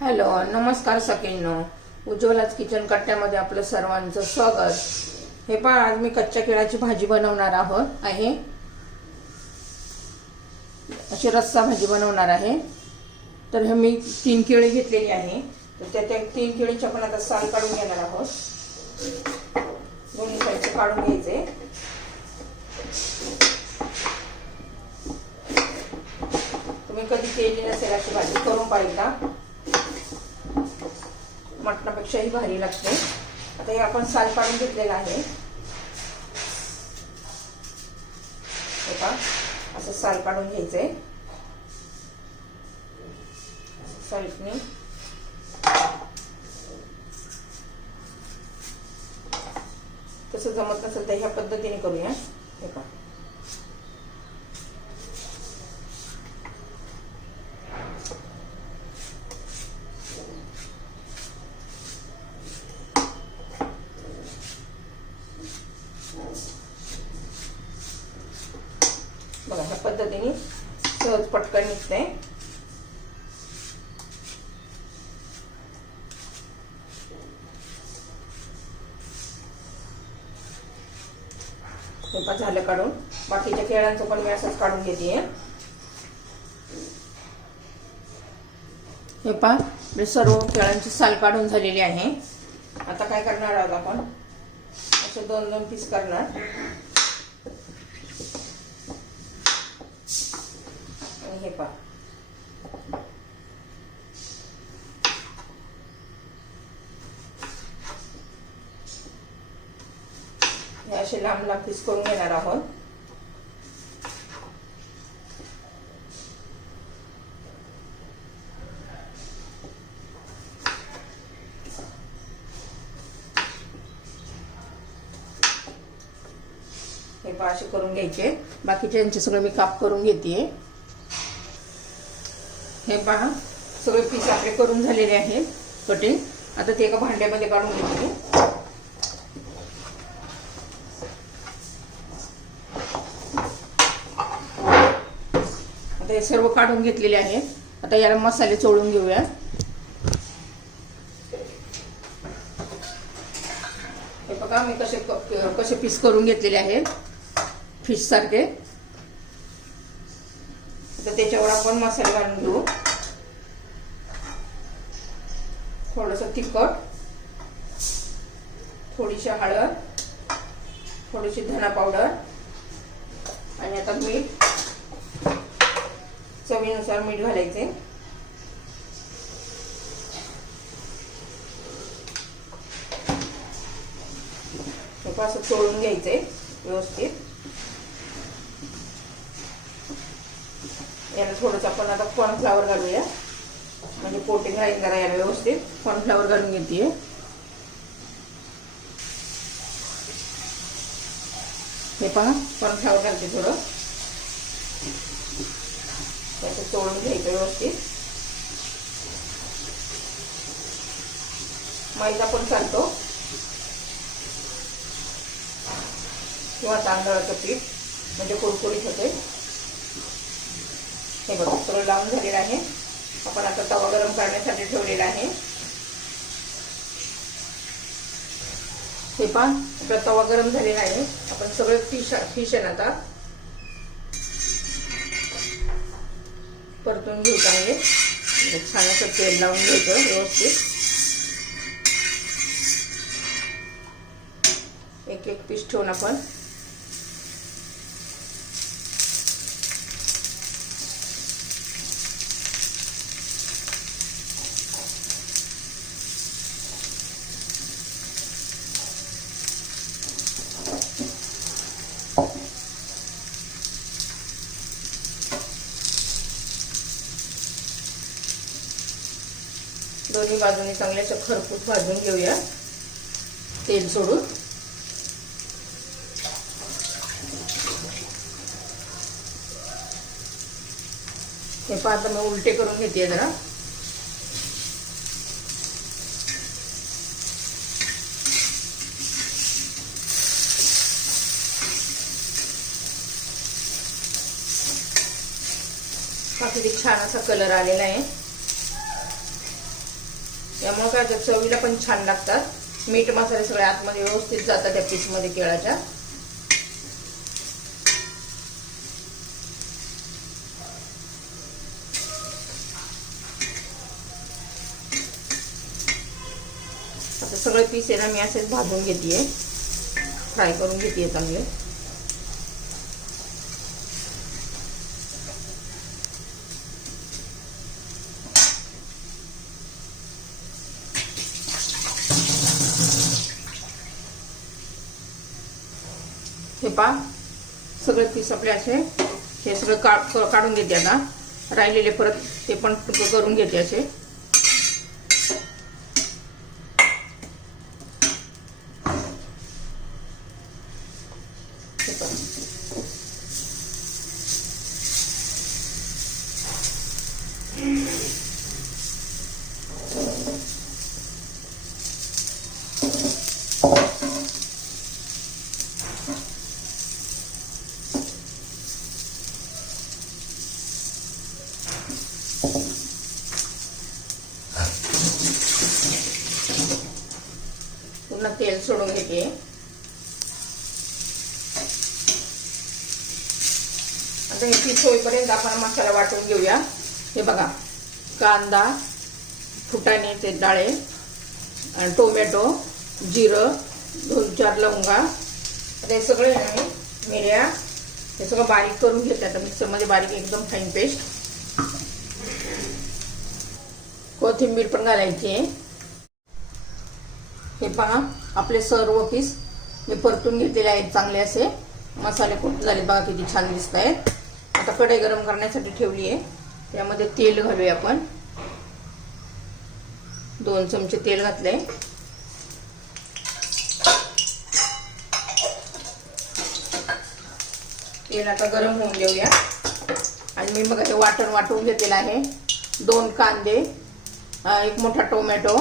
Hello नमस्कार सगळ्यांनो उज्ज्वलाच kitchen कट्ट्यामध्ये आपलं सर्वांचं स्वागत. हे पहा आज मी कच्च्या केळाची भाजी बनवणार आहोत. आहे. अशी रस्सा भाजी बनवणार आहे. तर हे मी तीन केळी घेतलेली आहे. तर त्या त्या तीन केळीच्या पण आता साल काढून घेणार आहोत. दोन्ही साईडचे काढून घ्यायचे. तुम्ही कधी केली नसेल अशी भाजी करून पाहिजे मटणापेक्षाही भारी लागते आता हे आपण साल पाडून घेतलेलं आहे. हे असं साल पाडून घ्यायचंय. साईडने तसं जमत नसेल तर ह्या पद्धतीने करूया. हे पहा बघा ह्या पद्धतीने सहज पटकन निघते. हे पण झालं काढून. बाकीच्या केळ्यांचं पण मी असंच काढून घेते. हे पहा मी सर्व केळ्यांची साल काढून झालेली आहे. आता काय करणार आहोत आपण? असे दोन दोन पीस करणार. आणि हे पहा हे असे लांब लांब पीस करून घेणार आहोत हे पहा असे करून घ्यायचे बाकीचे यांचे सगळे मी काप करून घेते हे पहा सगळे पीस आपले करून झालेले आहेत कटिंग. आता ते एका भांड्यामध्ये काढून घेते आता हे सर्व काढून घेतलेले आहेत आता याला मसाले चोळून घेऊया. हे बघा मी कसे कसे पीस करून घेतलेले आहेत फिश सारखे. तर त्याच्यावर आपण मसाले घालून घेऊ. थोडस तिखट थोडीशी हळद थोडीशी धना पावडर आणि आता मीठ. चवीनुसार मीठ घालायचे. असं चोळून घ्यायचंय व्यवस्थित. याला थोडंसं आपण आता कॉर्नफ्लावर घालूया. म्हणजे कोटिंग राहील जरा याला व्यवस्थित. कॉर्नफ्लावर घालून घेते हे पहा कॉर्नफ्लावर घालते थोडं. त्याचं तोडून घ्यायचं व्यवस्थित. मैदा पण चालतो किंवा तांदळाचं पीठ म्हणजे कुरकुरीत होते. हे बघा सगळं लावून झालेलं आहे. आपण आता तवा गरम करण्यासाठी ठेवलेला आहे. हे पहा आपला तवा गरम झालेला आहे. आपण सगळं फिश फिश आहे ना आता. परतून घेऊ आहे छान असं तेल लावून घ्यायचं व्यवस्थित. एक एक पीस ठेवून आपण. दोन्ही बाजूने चांगले असं खरपूस भाजून घेऊया. तेल सोडून. हे पाहता आता मी उलटे करून घेते जरा. किती छान असा कलर आलेला आहे. त्यामुळे काय त्या चवीला पण छान लागतात. मीठ मसाले सगळे आतमध्ये व्यवस्थित जातात त्या पीसमध्ये केळाच्या. आता सगळे पीस आहे ना मी असेच भाजून घेते फ्राय करून घेते चांगले. पा. सगळे पीस आपले असे हे सगळं का काढून घेते आता. राहिलेले परत ते पण करून घेते असे. पूर्ण तेल सोडून घेते. आता हे पीठ होईपर्यंत आपण मसाला वाटून घेऊया. हे बघा कांदा फुटाण्याचे डाळे टोमॅटो जिरं दोन चार लवंगा. आता हे सगळे आहे मिऱ्या. हे सगळं बारीक करून घेते आता मिक्सरमध्ये बारीक एकदम फाईन पेस्ट कोथिंबीर पण घालायची आहे. हे पहा आपले सर्व पीस मी परतून घेतलेले आहेत चांगले असे. मसाले खूप झाले बघा किती छान दिसत आहेत. आता कढई गरम करण्यासाठी ठेवली आहे. त्यामध्ये तेल घालूया आपण. दोन चमचे तेल घातले तेल आता गरम होऊन देऊया. आणि मी बघा हे वाटण वाटून घेतलेलं आहे. दोन कांदे एक मोठा टोमॅटो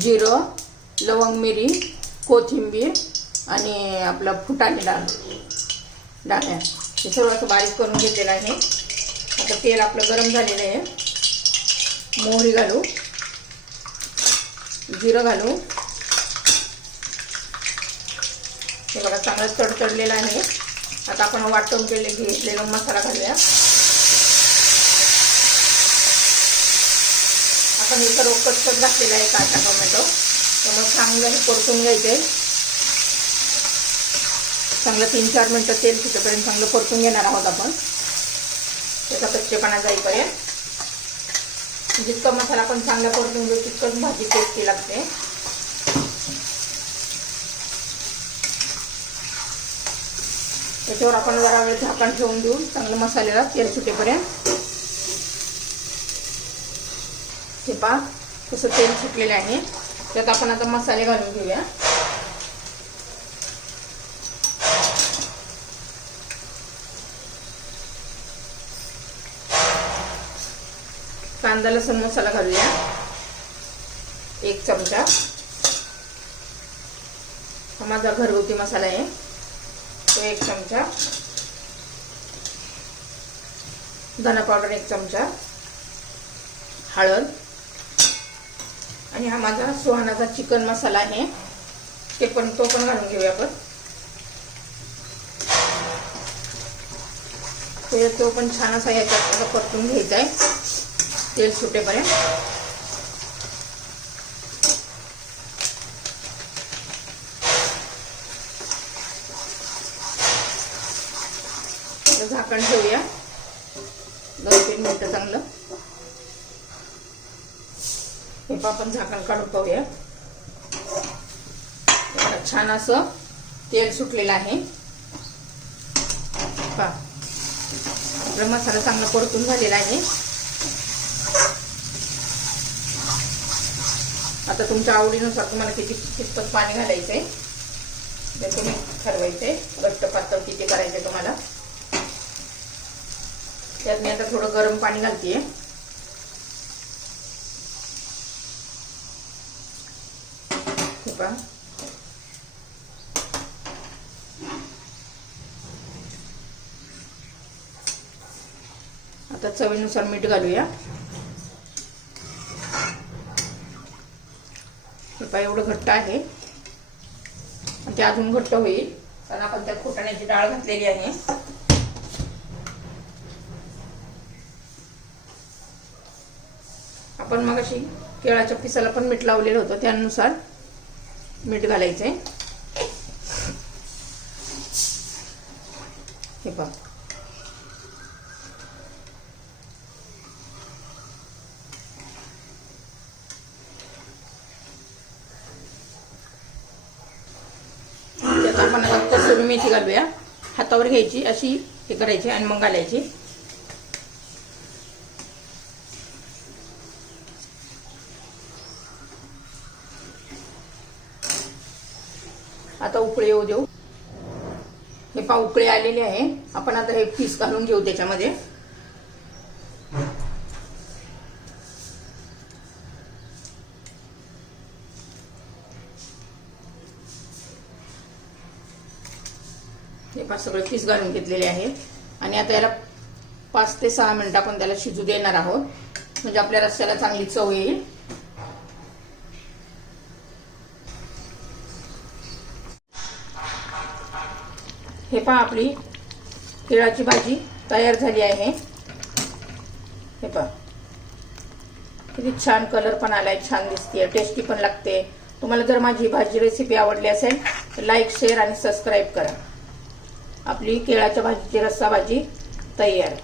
जिरं लवंग मिरी कोथिंबीर आणि आपलं फुटाणे डाळ डाळ्या. हे सर्व असं बारीक करून घेतलेलं आहे. आता तेल आपलं गरम झालेलं आहे. मोहरी घालू. जिरं घालू. हे बघा चांगलं तडतडलेलं आहे. आता आपण वाटून केले घेतलेला मसाला घालूया. आपण हे सर्व कटकट घातलेलं आहे काटा टोमॅटो. त्यामुळे चांगलं हे परतून घ्यायचंय. चांगलं तीन चार मिनटं तेल सुटेपर्यंत चांगलं परतून घेणार आहोत आपण. त्याचा कच्चेपणा जाईपर्यंत. जितका मसाला आपण चांगला परतून घेऊ तितकंच भाजी टेस्टी लागते. त्याच्यावर आपण जरा वेळ झाकण ठेवून देऊ. चांगलं मसाल्याला तेल सुटेपर्यंत. हे पहा तसं तेल सुटलेलं आहे. त्यात आपण आता मसाले घालून घेऊया. कांदा लसूण मसाला घालूया. एक चमचा. हा माझा घरगुती मसाला आहे. तो एक चमचा. धना पावडर एक चमचा. हळद. आणि हा माझा सुहानाचा चिकन मसाला आहे. ते पण तो पण घालून घेऊया आपण. तो तो पण छान असा याच्यात मला परतून घ्यायचा आहे. तेल सुटेपर्यंत. झाकण ठेवूया. दोन तीन मिनटं चांगलं. हे पण आपण झाकण काढून पाहूया. छान असं तेल सुटलेलं आहे. पहा. आपला मसाला चांगला परतून झालेला आहे. आता तुमच्या आवडीनुसार तुम्हाला किती कितपत पाणी घालायचंय ते तुम्ही ठरवायचंय घट्ट पातळ किती करायचंय तुम्हाला. त्यात मी आता थोडं गरम पाणी घालतीये हे पहा आता चवीनुसार मीठ घालूया. पहा एवढं घट्ट आहे. आणि ते अजून घट्ट होईल कारण आपण त्या खोटाण्याची डाळ घातलेली आहे. आपण मग अशी केळाच्या पिसाला पण मीठ लावलेलं होतं त्यानुसार मीठ घालायचंय. हे बघ त्यात आपण आता कसुरी मेथी घालूया. हातावर घ्यायची अशी हे करायची आणि मग घालायची. आता उकळे येऊ देऊ. हे पा उकळे आलेले आहे. आपण आता हे पीस घालून घेऊ त्याच्यामध्ये. जवळपास पाच सगळे पीस घालून घेतलेले आहे. आणि आता याला पाच ते सहा मिनिटं आपण त्याला शिजू देणार आहोत. म्हणजे आपल्या रस्त्याला चांगली चव येईल. हे पहा आपली तिळाची भाजी तयार झाली आहे. हे पहा. किती छान कलर पण आलाय छान दिसते टेस्टी पण लागते. तुम्हाला जर माझी भाजी रेसिपी आवडली असेल तर लाईक शेअर आणि सबस्क्राईब करा. आपली केळाच्या भाजीची रस्सा भाजी तयार.